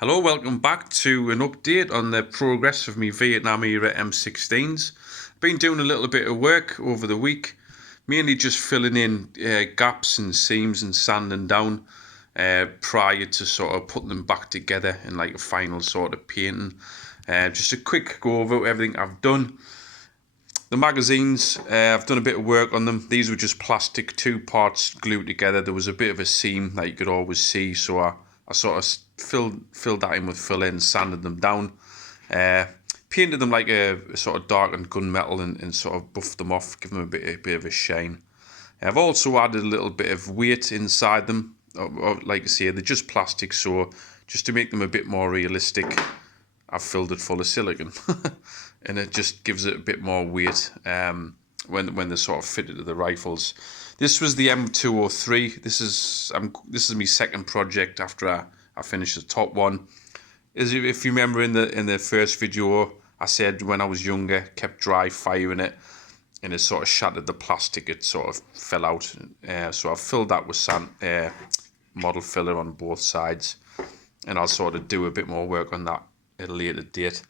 Hello, welcome back to an update on the progress of my Vietnam era M16s. Been doing a little bit of work over the week, mainly just filling in gaps and seams and sanding down prior to sort of putting them back together in like a final sort of painting. Just a quick go over everything I've done. The magazines, I've done a bit of work on them. These were just plastic, two parts glued together. There was a bit of a seam that you could always see, so I sort of filled that in with fill-in, sanded them down, painted them like a sort of darkened gunmetal and sort of buffed them off, give them a bit of a shine. I've also added a little bit of weight inside them. Like I say, they're just plastic, so just to make them a bit more realistic, I've filled it full of silicone. And it just gives it a bit more weight when they're sort of fitted to the rifles. This was the M203. This is my second project after I finished the top one. If you remember in the first video, I said when I was younger, kept dry firing it, and it sort of shattered the plastic. It sort of fell out. So I filled that with model filler on both sides, and I'll sort of do a bit more work on that at a later date.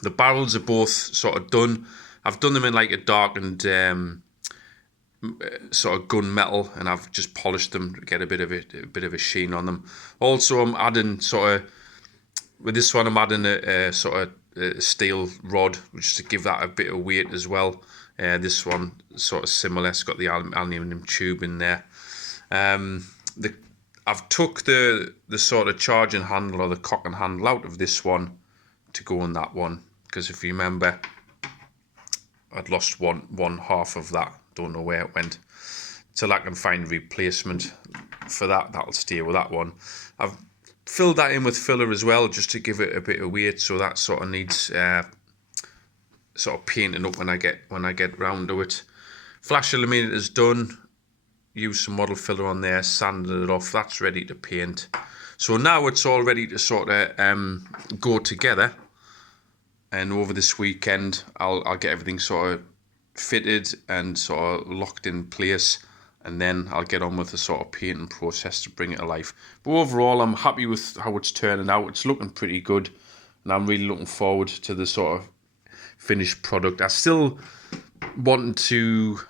The barrels are both sort of done. I've done them in like a darkened sort of gunmetal, and I've just polished them to get a bit of a sheen on them. Also, I'm adding sort of with this one, I'm adding a sort of a steel rod just to give that a bit of weight as well. This one sort of similar. It's got the aluminium tube in there. I've took the sort of charging handle or the cock and handle out of this one to go on that one, because if you remember, I'd lost one half of that. Don't know where it went. Till I can find a replacement for that, that'll stay with that one. I've filled that in with filler as well, just to give it a bit of weight, so that sort of needs sort of painting up when I get round to it. Flash illuminator's done. Use some model filler on there, sanded it off. That's ready to paint. So now it's all ready to sort of go together. And over this weekend, I'll get everything sort of fitted and sort of locked in place, and then I'll get on with the sort of painting process to bring it to life. But overall, I'm happy with how it's turning out. It's looking pretty good, and I'm really looking forward to the sort of finished product. I still want to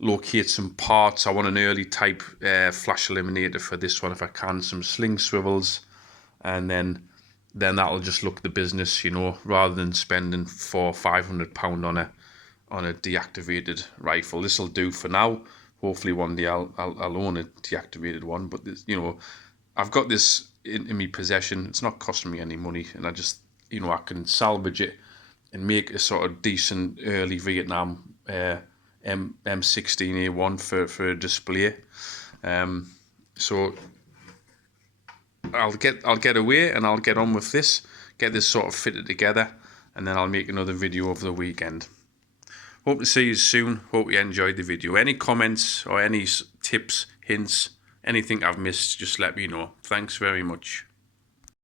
locate some parts. I want an early type flash eliminator for this one if I can, some sling swivels, and then that'll just look the business, you know, rather than spending £400 or £500 on a deactivated rifle. This will do for now. Hopefully one day I'll own a deactivated one, but this, you know, I've got this in my possession. It's not costing me any money, and I just, you know, I can salvage it and make a sort of decent early Vietnam M16A1 for a display. So I'll get away and I'll get on with this, get this sort of fitted together, and then I'll make another video over the weekend. Hope to see you soon. Hope you enjoyed the video. Any comments or any tips, hints, anything I've missed, just let me know. Thanks very much.